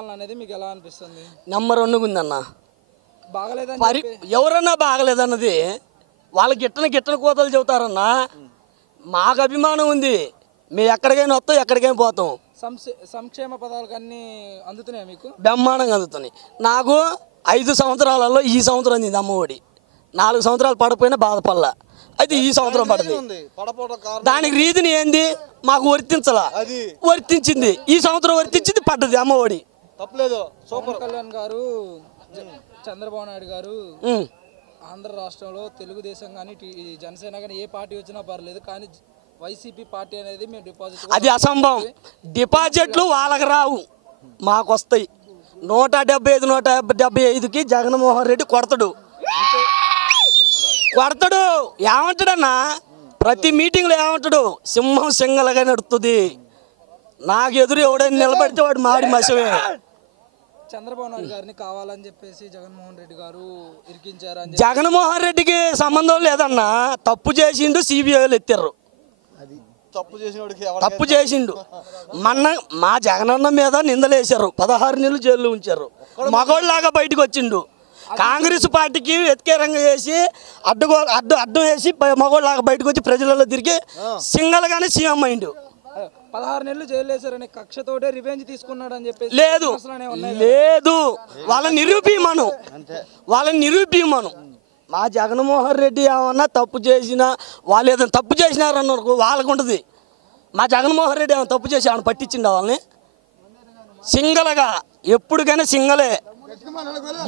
పరిపాలన అనేది మీకు ఎలా అనిపిస్తుంది? నెంబర్ 1 ఉందన్న. బాగలేదని ఎవరన్నా బాగలేదన్నది వాళ్ళకి గిట్టన కోతలు చెబుతారన్నా. మాకు అభిమానం ఉంది, మేము ఎక్కడికైనా వస్తాం, ఎక్కడికైనా పోతాం. సంక్షేమ పథకాలు అన్నీ అందుతున్నాయి మీకు? బ్రహ్మాండంగా అందుతున్నాయి. నాకు 5 సంవత్సరాలలో ఈ సంవత్సరం అందింది అమ్మఒడి. 4 సంవత్సరాలు పడిపోయినా బాధపడలా. అయితే ఈ సంవత్సరం పడుతుంది. దానికి రీజన్ ఏంది? మాకు వర్తించింది. ఈ సంవత్సరం వర్తించింది, పడ్డది అమ్మఒడి. తప్పలేదు. పవన్ కళ్యాణ్ గారు, చంద్రబాబు నాయుడు గారు ఆంధ్ర రాష్ట్రంలో తెలుగుదేశం కానీ జనసేన కానీ ఏ పార్టీ వచ్చినా పర్లేదు, కానీ వైసీపీ పార్టీ అనేది మేము డిపాజిట్, అది అసంభవం. డిపాజిట్లు వాళ్ళకి రావు, మాకు వస్తాయి. 175 జగన్మోహన్ రెడ్డి కొడతాడు. ఏమంటాడన్నా? ప్రతి మీటింగ్లో ఏమంటాడు? సింహం సింగలుగా నడుస్తుంది. నాకు ఎదురు ఎవడైనా నిలబడితే వాడు మాడి మసవే. చంద్రబాబు నాయుడు గారిని కావాలని చెప్పేసి జగన్మోహన్ రెడ్డి గారు ఇరికించారు. జగన్మోహన్ రెడ్డికి సంబంధం లేదన్నా. తప్పు చేసిండు, సిబిఐలు ఎత్తారు. తప్పు చేసిండు. మా జగనన్న మీద నిందలేశారు, 16 నెలలు జైల్లో ఉంచారు. మగోళ్ళలాగా బయటకు వచ్చిండు. కాంగ్రెస్ పార్టీకి వెతికేరంగా వేసి అడ్డం వేసి మగోళ్ళలాగా బయటకు వచ్చి ప్రజలలో తిరిగి సింగల్గానే సీఎం అయిండు. 16 నెలలు జైలు వేశారనే కక్షతోటే రివెంజ్ తీసుకున్నాడు అని చెప్పేసి లేదు. వాళ్ళని నిరూపిమను. మా జగన్మోహన్ రెడ్డి ఏమన్నా తప్పు చేసినా, వాళ్ళు ఏదైనా తప్పు చేసినారన్నారు వాళ్ళకు ఉంటుంది. మా జగన్మోహన్ రెడ్డి ఏమైనా తప్పు చేసి ఏమైనా పట్టించిండ వాళ్ళని? సింగల్గా ఎప్పటికైనా సింగలే,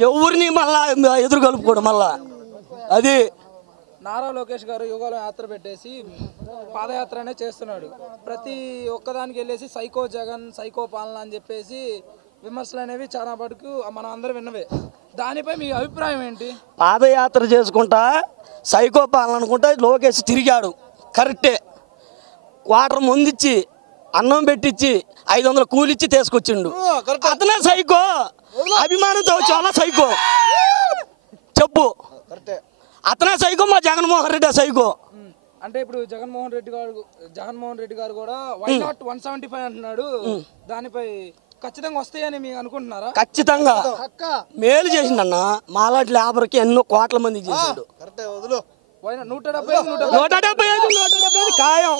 ఎవరిని మళ్ళా ఎదురు కలుపుకోడు మళ్ళా. అది నారా లోకేష్ గారు యుగాలో యాత్ర పెట్టేసి పాదయాత్రనే చేస్తున్నాడు. ప్రతి ఒక్కదానికి వెళ్ళేసి సైకో జగన్, సైకో పాలన అని చెప్పేసి విమర్శలు అనేవి చాలా మటుకు మనం అందరం విన్నవే. దానిపై మీ అభిప్రాయం ఏంటి? పాదయాత్ర చేసుకుంటా సైకో పాలన అనుకుంటా లోకేష్ తిరిగాడు, కరెక్టే. క్వార్టర్ ముందిచ్చి అన్నం పెట్టించి 500 కూలిచ్చి తీసుకొచ్చిండు. అతనే సైకో. అభిమానంతో చాలా సైకో. చెప్పు, అతనే సైకో, మా జగన్మోహన్ రెడ్డి సైకో. అంటే ఇప్పుడు జగన్మోహన్ రెడ్డి గారు కూడా వై నాట్ 175 అంటున్నాడు. దానిపై ఖచ్చితంగా వస్తాయని మీరు అనుకుంటున్నారా? ఖచ్చితంగా మేలు చేసిండన్న. మాలాంటి లేబర్కి ఎన్నో కోట్ల మందికి చేసిండు. 175 ఖాయం.